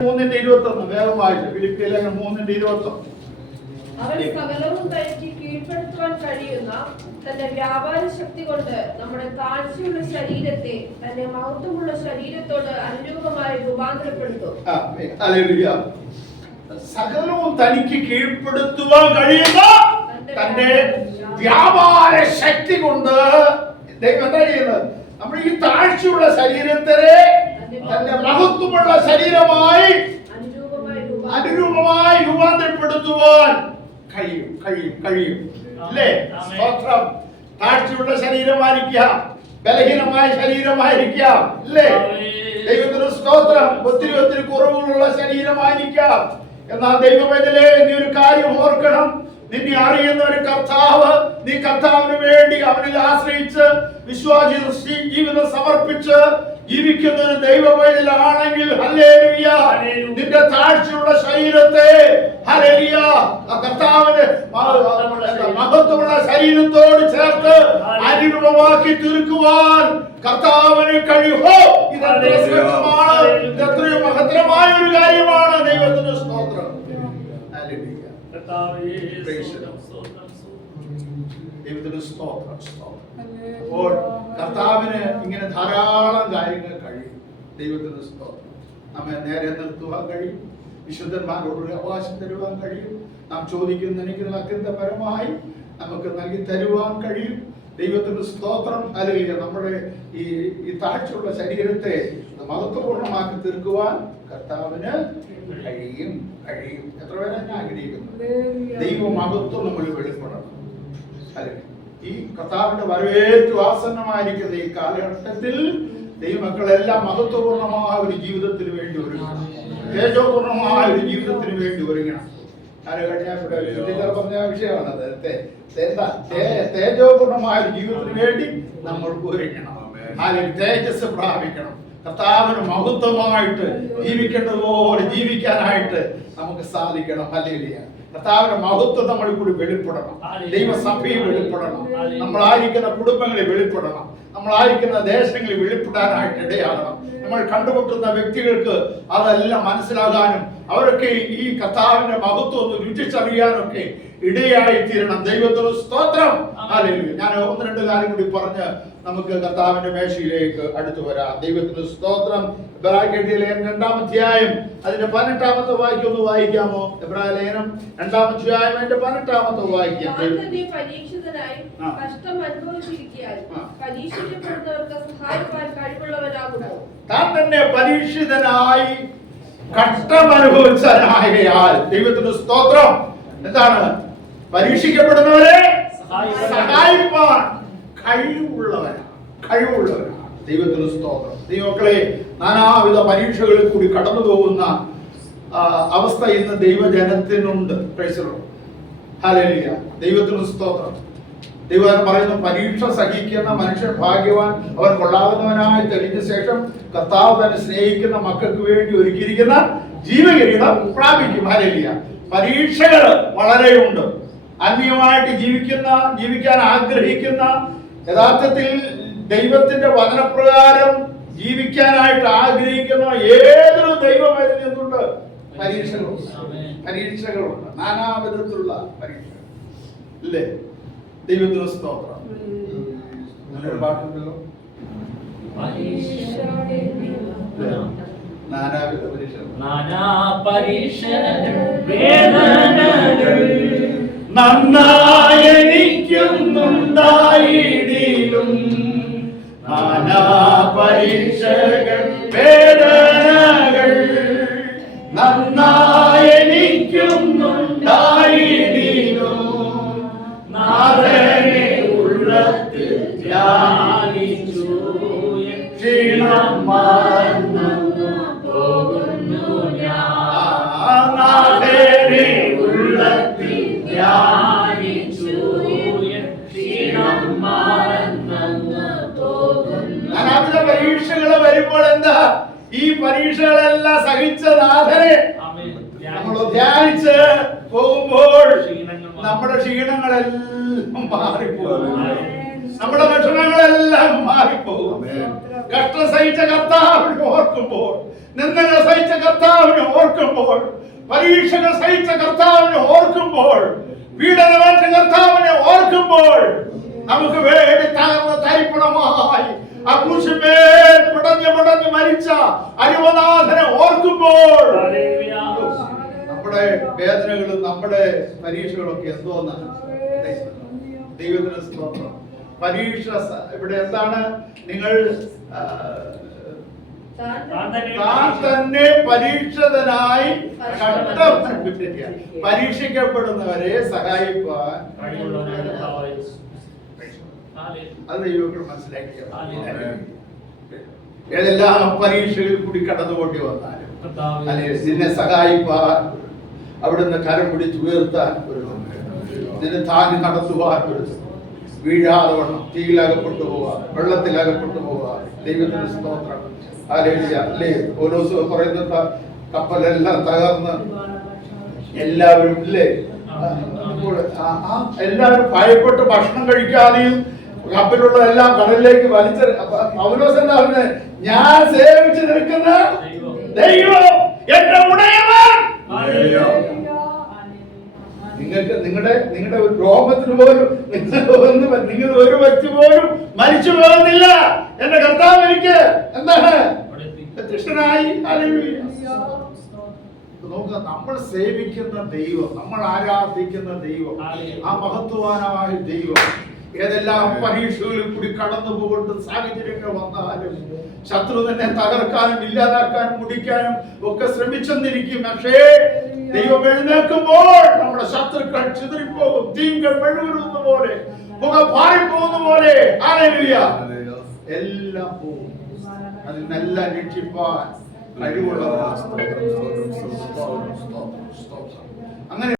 മൂന്നിന്റെ ഇരുപത്തി ഒന്ന് വേഗം വായിച്ചു ഫിലിപ്പിയ ലേഖനം മൂന്നിന്റെ ഇരുപത്തി ഒന്ന് അവൻ സകലവും തനിക്ക് കീഴ്പ്പെടുത്തുവാൻ കഴിയുന്ന തന്റെ വ്യാപാര ശക്തി കൊണ്ട് നമ്മുടെ താഴ്ചയുള്ള ശരീരത്തെ തന്റെ മഹത്വമുള്ള ശരീരത്തോട് അനുരൂപമായി രൂപാന്തരപ്പെടുത്തും. സകലവും തനിക്ക് കീഴ്പ്പെടുത്തുവാൻ കഴിയുന്ന തന്റെ വ്യാപാര ശക്തി. കൊണ്ട് ദൈവം എന്താ ചെയ്യുന്നത്? നമ്മൾ ഈ താഴ്ചയുള്ള ശരീരത്തെ തന്റെ മഹത്വമുള്ള ശരീരമായി അനുരൂപമായി രൂപാന്തരം അനുരൂപമായി രൂപാന്തരപ്പെടുത്തുവാൻ കഴിയും കഴിയും കഴിയും. അല്ലേ? സ്തോത്രം. താഴ്ചയുള്ള ശരീരമായിരിക്കാം ബലഹീനമായ ശരീരമായിരിക്കാം അല്ലേ? ദൈവത്തിന് സ്തോത്രം. ഒത്തിരി ഒത്തിരി കുറവുകളുള്ള ശരീരമായിരിക്കാം. എന്നാൽ ദൈവവേദനയെ നീ ഒരു കാര്യം ഓർക്കണം. നിന്നെ അറിയുന്ന ഒരു കർത്താവ് നീ കർത്താവിന് വേണ്ടി അവനിൽ ആശ്രയിച്ച് വിശ്വാസ ജീവിതം സമർപ്പിച്ച് ജീവിക്കുന്ന ഒരു ദൈവവൈദ്യലാണെങ്കിൽ ഹല്ലേലൂയ. നിന്റെ താഴ്ചയുള്ള ശരീരത്തെ കർത്താവിന് മഹത്വമുള്ള ശരീരത്തോട് ചേർത്ത് അനുരൂപമാക്കി തീർക്കുവാൻ കർത്താവിന് കഴിയുമോ? ഇത് എത്ര ശ്രേഷ്ഠമാണ് ഇത് എത്രയോ മഹത്തരമായ ഒരു കാര്യമാണ്. ദൈവത്തിന്റെ സ്തോത്രം. ദൈവത്തിന് സ്തോത്രം സ്തോത്രം. അപ്പോൾ കർത്താവിന് ഇങ്ങനെ ധാരാളം കാര്യങ്ങൾ കഴിയും. ദൈവത്തിന് സ്തോത്രം. നമ്മെ നേരെ നിർത്തുവാൻ കഴിയും. വിശുദ്ധന്മാരോട് അവകാശം തരുവാൻ കഴിയും. നാം ചോദിക്കുന്ന ചോദിക്കുന്നതിനേക്കാൾ അത്യന്തപരമായി നമുക്ക് നൽകി തരുവാൻ കഴിയും. ദൈവത്തിന് സ്തോത്രം അല്ലെങ്കിൽ നമ്മുടെ ഈ ഈ താഴ്ചയുള്ള ശരീരത്തെ മഹത്വപൂർണമാക്കി തീർക്കുവാൻ കർത്താവിന് കഴിയും കഴിയും. എത്ര പേരെ ഞാൻ ആഗ്രഹിക്കുന്നു ദൈവ മഹത്വം നമ്മൾ വെളിപ്പെടണം അല്ലെ? ഈ കർത്താവിന്റെ വരവേറ്റു ആസന്നമായിരിക്കുന്ന ഈ കാലഘട്ടത്തിൽ ദൈവമക്കളെല്ലാം മഹത്വപൂർണമായ ഒരു ജീവിതത്തിന് വേണ്ടി ഒരുങ്ങണം. തേജോപൂർണമായ ഒരു ജീവിതത്തിന് വേണ്ടി ഒരുങ്ങണം. ഞാൻ പറഞ്ഞ വിഷയമാണ് തേജോപൂർണമായ ഒരു ജീവിതത്തിന് വേണ്ടി നമ്മൾ ഒരുങ്ങണം. അല്ലെങ്കിൽ തേജസ് പ്രാപിക്കണം. കർത്താവിന് മഹത്വമായിട്ട് ജീവിക്കേണ്ടതുപോലെ ജീവിക്കാനായിട്ട് നമുക്ക് സാധിക്കണം. അല്ലെങ്കിൽ കർത്താവിന്റെ മഹത്വം നമ്മൾ കൂടി വെളിപ്പെടണം. ദൈവസഭയിൽ വെളിപ്പെടണം. നമ്മളായിരിക്കുന്ന കുടുംബങ്ങളിൽ വെളിപ്പെടണം. നമ്മളായിരിക്കുന്ന ദേശങ്ങളിൽ വെളിപ്പെടാനായിട്ട് ഇടയാകണം. നമ്മൾ കണ്ടുമുട്ടുന്ന വ്യക്തികൾക്ക് അതെല്ലാം മനസ്സിലാകാനും അവരൊക്കെ ഈ കർത്താവിന്റെ മഹത്വം ഒന്ന് രുചിച്ചറിയാനൊക്കെ ഇടയായി തീരണം ദൈവത്തിന് സ്തോത്രം. ഞാൻ ഒന്ന് രണ്ട് കാര്യം കൂടി പറഞ്ഞ് നമുക്ക് കർത്താവിന്റെ മേശയിലേക്ക് അടുത്തു വരാം. ദൈവത്തിന് സ്തോത്രം. ലേഖനം രണ്ടാം അധ്യായം അതിന്റെ പതിനെട്ടാമത്തെ വാക്യം ഒന്ന് വായിക്കാമോ? എബ്രാഹിം ലേഖനം രണ്ടാം അധ്യായം അതിന്റെ പതിനെട്ടാമത്തെ വായിക്കാം താൻ തന്നെ പരീക്ഷിതനായി ആ. കഷ്ടം അനുഭവിച്ചിരിക്കാൻ ആ. പരീക്ഷിക്കപ്പെടുന്നവർക്ക് സഹായിക്കാൻ കഴിവുള്ളവരാകുമോ? താൻ തന്നെ പരീക്ഷിതനായി കഷ്ടമനുഭവിച്ചനായകയാൽ ദൈവത്തിന് സ്തോത്രം. എന്താണ്? പരീക്ഷിക്കപ്പെടുന്നവരെ സഹായിപ്പാൻ. കഴിവുള്ളവരാണ് കഴിവുള്ളവരാണ് ദൈവത്തിന് സ്തോത്രം. ദൈവക്കളെ നാനാവിധ പരീക്ഷകളിൽ കൂടി കടന്നു പോകുന്ന അവസ്ഥ ഇന്ന് ദൈവജനത്തിനുണ്ട്. പ്രൈസറോ ദൈവത്തിന് സ്തോത്രം. ദൈവം പറയുന്നു പരീക്ഷ സഹിക്കുന്ന മനുഷ്യൻ ഭാഗ്യവാൻ അവൻ കൊള്ളാവുന്നവനായി തെളിഞ്ഞ ശേഷം കർത്താവ് തന്നെ സ്നേഹിക്കുന്ന മക്കൾക്ക് വേണ്ടി ഒരുക്കിയിരിക്കുന്ന ജീവകിരീടം പ്രാപിക്കും. ഹല്ലേലൂയ പരീക്ഷകൾ വളരെയുണ്ട്. അന്യമായിട്ട് ജീവിക്കുന്ന ജീവിക്കാൻ ആഗ്രഹിക്കുന്ന യഥാർത്ഥത്തിൽ ദൈവത്തിന്റെ വചനപ്രകാരം ജീവിക്കാനായിട്ട് ആഗ്രഹിക്കുന്ന ഏതൊരു ദൈവമായിരുന്നു എന്തുണ്ട്? പരീക്ഷകളുണ്ട് പരീക്ഷകളുണ്ട്. നാനാവിധത്തിലുള്ള പരീക്ഷകൾ. ഇല്ലേ? ദൈവത്തിന് സ്തോത്രം. പാട്ടുണ്ടല്ലോ നാനാവിധ പരീക്ഷ നാനാ പരീക്ഷ നന്നായിരിക്കുന്നുണ്ടായിടിലും നാനാ പരീക്ഷകൾ വേദനകൾ നന്നായിരിക്കുന്നുണ്ടായിടിലും നാരനെ ഉള്ളത്തിൽ ധ്യാനിച്ചു. ക്ഷീണം മറന്നു ഈ പരീക്ഷകളെല്ലാം സഹിച്ച നാഥനെ. നമ്മൾ ധ്യാനിച്ച് പോകുമ്പോൾ നമ്മുടെ ക്ഷീണങ്ങളെല്ലാം മാറിപ്പോകും. നമ്മുടെ ഭക്ഷണങ്ങളെല്ലാം മാറിപ്പോകും. കഷ്ടം സഹിച്ച കർത്താവിനെ ഓർക്കുമ്പോൾ നിന്ദന സഹിച്ച കർത്താവിനെ ഓർക്കുമ്പോൾ പരീക്ഷകൾ സഹിച്ച കർത്താവിനെ ഓർക്കുമ്പോൾ പീഡനമേറ്റ കർത്താവിനെ ഓർക്കുമ്പോൾ നമുക്ക് വേണ്ടി തകർന്ന തരിപ്പണമായി ആ ക്രൂശിന്മേൽ പിടഞ്ഞു പിടഞ്ഞു മരിച്ച അരിവനാഥനെ ഓർക്കുമ്പോൾ. നമ്മുടെ വേദനകളും നമ്മുടെ പരീക്ഷകളും ഒക്കെ എന്തോന്നാണ് ദൈവത്തിന് സ്തോത്രം. പരീക്ഷ ഇവിടെ എന്താണ്? നിങ്ങൾ താൻ തന്നെ പരീക്ഷതനായി കഷ്ടപ്പെട്ടിരിക്കുക പരീക്ഷിക്കപ്പെടുന്നവരെ സഹായിപ്പാൻ അത് ദൈവങ്ങൾ മനസ്സിലാക്കിയ Hallelujah. ഏതെല്ലാം പരീക്ഷകളിൽ കൂടി കടന്നു കൊണ്ടി വന്നാലും. അല്ലെ നിന്നെ സഹായിപ്പാൻ അവിടുന്ന് കരം പിടിച്ച് ഉയർത്താൻ ഒരു നിന്നെ താങ്ങി നടത്തുവാൻ ഒരു വീഴാതെ വണ്ണം തീയിലകപ്പെട്ടു പോവാ വെള്ളത്തിലകപ്പെട്ടു പോവാ ദൈവത്തിന് സ്തോത്രം. ആലോചിച്ച അല്ലേ ഓരോ പറയുന്ന കപ്പലെല്ലാം തകർന്ന് എല്ലാവരും ഇല്ലേ? എല്ലാവരും ഭയപ്പെട്ട് ഭക്ഷണം കഴിക്കാതെയും കപ്പലുള്ള എല്ലാം കടലിലേക്ക് വലിച്ച പൗലോസ് എന്താ പറഞ്ഞത് ഞാൻ സേവിച്ച് നിൽക്കുന്ന ദൈവം എന്റെ ഉടയവൻ. നിങ്ങൾക്ക് നിങ്ങളുടെ നിങ്ങളുടെ ഒരു രോഗത്തിന് പോലും നിങ്ങൾ നിങ്ങൾ ഒരു വ്യക്തി പോലും മരിച്ചു പോകുന്നില്ല. എന്റെ കർത്താവ് എനിക്ക് എന്താണ്? ഹല്ലേലൂയ. നോക്കുക നമ്മൾ സേവിക്കുന്ന ദൈവം നമ്മൾ ആരാധിക്കുന്ന ദൈവം ആ മഹത്വവാനായ ദൈവം ഏതെല്ലാം പരീക്ഷകളിൽ കൂടി കടന്നു പോകേണ്ട സാഹചര്യങ്ങൾ വന്നാലും ശത്രു തന്നെ തകർക്കാനും ഇല്ലാതാക്കാനും മുടിക്കാനും ഒക്കെ ശ്രമിച്ചെന്നിരിക്കും. പക്ഷേ ദൈവം എഴുന്നേൽക്കുമ്പോൾ നമ്മുടെ ശത്രുക്കൾ ചിതറിപ്പോകും. തീങ്കൾ വെഴുകുന്ന പോലെ മുഖം പാറിപ്പോകുന്ന പോലെ. എല്ലാം പോകും. അതിൽ നല്ല രക്ഷിപ്പാൻ കഴിവുള്ളവരാണ്.